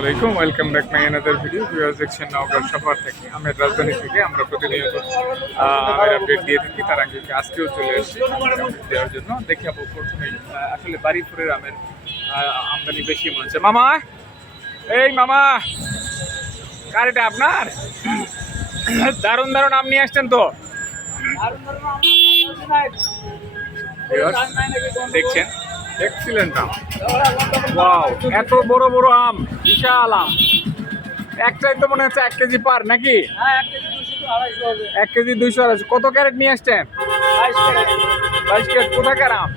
আসসালামাইকুম, welcome back my another video. Viewers দেখছেন নওগাঁর সফর থেকে আমের রাজধানী থেকে। আমরা প্রতিনিয়ত আমের আপডেট দিয়ে থাকি। তার আগে আজকেও চলে এসেছি দেওয়ার জন্য। দেখাবো প্রথমেই আসলে বাড়িপুরের আমের আমদানি বেশি মনে হচ্ছে। মামা, এই মামা, কার এটা আপনার? দারুণ দারুণ আম নিয়ে আসছেন তো। দেখছেন, এক্সিলেন্ট আম। ওয়াও, এত বড় বড় আম, বিশাল আম। একটাই তো মনে হচ্ছে 1 কেজি পার নাকি? 1 কেজি 200 250। কত ক্যারেট নিয়ে আসছেন? 22 ক্যারেট। কোথাকার আম?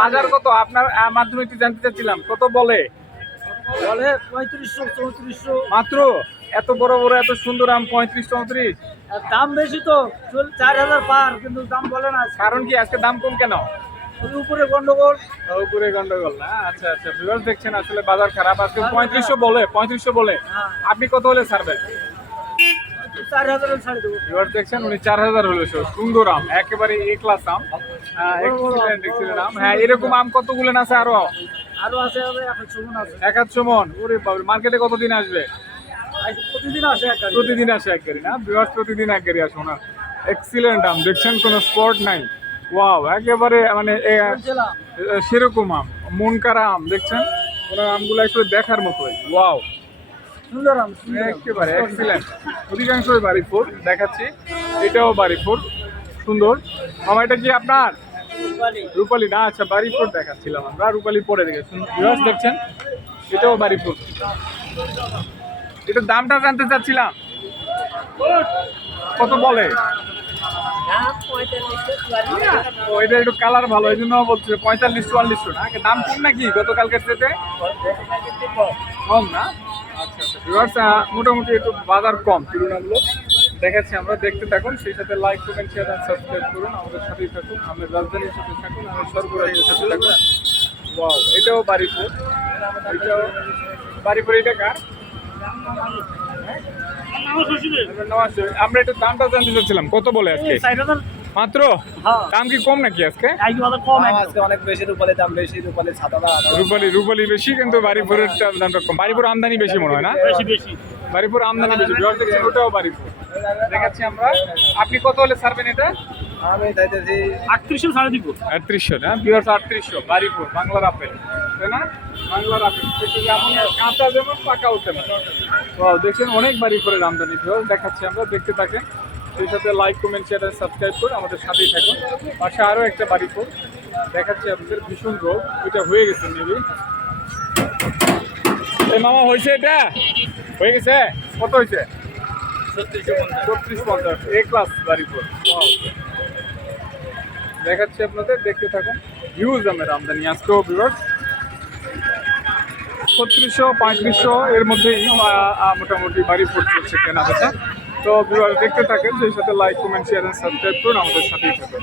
বাজার কত? আপনার মাধ্যমে একটু জানতে চাচ্ছিলাম, কত বলে? 3500 3400। মাত্র? এত বড় বড় এত সুন্দর আম 35 34? দাম বেশি তো, 4000 পার, কিন্তু দাম বলে না। কারণ কি আজকে দাম কম কেন? উপরে গন্ডগোল। উপরে গন্ডগোল না? আচ্ছা আচ্ছা, ভিউয়ার্স দেখছেন আসলে বাজার খারাপ। আজকে 3500 বলে, 3500 বলে। আপনি কত হলে ছাড়বেন? 4000 ছাড়ে দেবো। ভিউয়ার্স দেখছেন উনি 4000 হলে। সুন্দর আম, একেবারে এ ক্লাস আম, এক্সিলেন্ট আম। হ্যাঁ, এরকম আম কতগুলো আছে? আরো আছে, 100 মণ আছে। 100 মণ? ওরে বাবা, মার্কেটে কতদিন আসবে? প্রতিদিন আসে এক গাড়ি। প্রতিদিন আসে এক গাড়ি না? ভিউয়ার্স প্রতিদিন এক গাড়ি আসে না। এক্সিলেন্ট আম দেখছেন, কোনো স্পট নাই। ওয়াও, একেবারে মানে সেরকম আম, মন কারা আম দেখছেন। কোনো আমগুলো আসলে দেখার মতোই। ওয়াও, সুন্দর আম, একেবারে এক্সিলেন্ট। অধিকাংশই বাড়িপুর দেখাচ্ছি, এটাও বাড়িপুর। সুন্দর মামা, এটা কি আপনার? রূপালী না? আচ্ছা, বাড়িপুর দেখাচ্ছিলাম আমরা, রূপালী পরে দেখেছেন। ভিউয়ার্স দেখছেন, এটাও বাড়িপুর। এটার দামটা জানতে চাচ্ছিলাম, কত বলে? ওইটা একটু কালার ভালো, এই জন্য বলছে 45 44 না? দাম কম নাকি গতকালকের থেকে? কম না? আচ্ছা আচ্ছা, ভিউয়ার্স মোটামুটি একটু বাজার কম তুলনামূলক দেখাচ্ছি আমরা। দেখতে থাকুন, সেই সাথে লাইক কমেন্ট শেয়ার আর সাবস্ক্রাইব করুন। আমাদের সাথেই থাকুন, আমাদের রাজধানীর সাথে থাকুন, আমাদের সর্বরাজ্যের সাথে থাকুন। ওয়াও, এটাও বাড়িপুর, এটাও বাড়িপুর। এটা কার? আমরা একটু দামটা জানতে চাচ্ছিলাম, কত বলে আজকে? 4000 মাত্র? দাম কি কম নাকি আজকে? কম, আজকে অনেক বেশি। রূপালীর দাম বেশি, রূপালীর 7000। রূপালী বেশি, কিন্তু বাড়িপুরের দামটা কম। বাড়িপুর আমদানি বেশি মনে হয় না? বেশি। বাড়িপুর আমদানি বেশি। ওটাও বাড়িপুর দেখাচ্ছি আমরা। আপনি কত হলে ছাড়বেন এটা? আমি চাইতেছি 3800 ছাড়ে দিব। 3800 না? ভিউয়ার্স 3800 বাড়িপুর, বাংলার আপেল, তাই না? বাংলার আপেল যেমন কাঁচা যেমন পাকা হতে না। ওয়াও, দেখছেন অনেক বাড়িপুরের আমদানি। ভিউয়ার্স দেখাচ্ছি আমরা, দেখতে থাকেন। সেই সাথে লাইক কমেন্ট শেয়ার সাবস্ক্রাইব করে আমাদের সাথেই থাকুন। পাশে আরও একটা বাড়িপুর দেখাচ্ছি আপনাদের, ভীষণ রোগ। এটা হয়ে গেছে মেবি। এই মামা, হয়েছে? এটা হয়ে গেছে? কত হয়েছে? 3650 এ ক্লাস বাড়িপুর। দেখাচ্ছি আপনাদের, দেখতে থাকুন। হিউজ আমের আমদানি আজকেও ভিউয়ার্স। 3600 3500 এর মধ্যেই মোটামুটি বাড়িপুর চলছে কেনা বেচা। তো ভিউয়ার্স দেখতে থাকেন, সেই সাথে লাইক কমেন্ট শেয়ার সাবস্ক্রাইব করুন, আমাদের সাথেই থাকুন।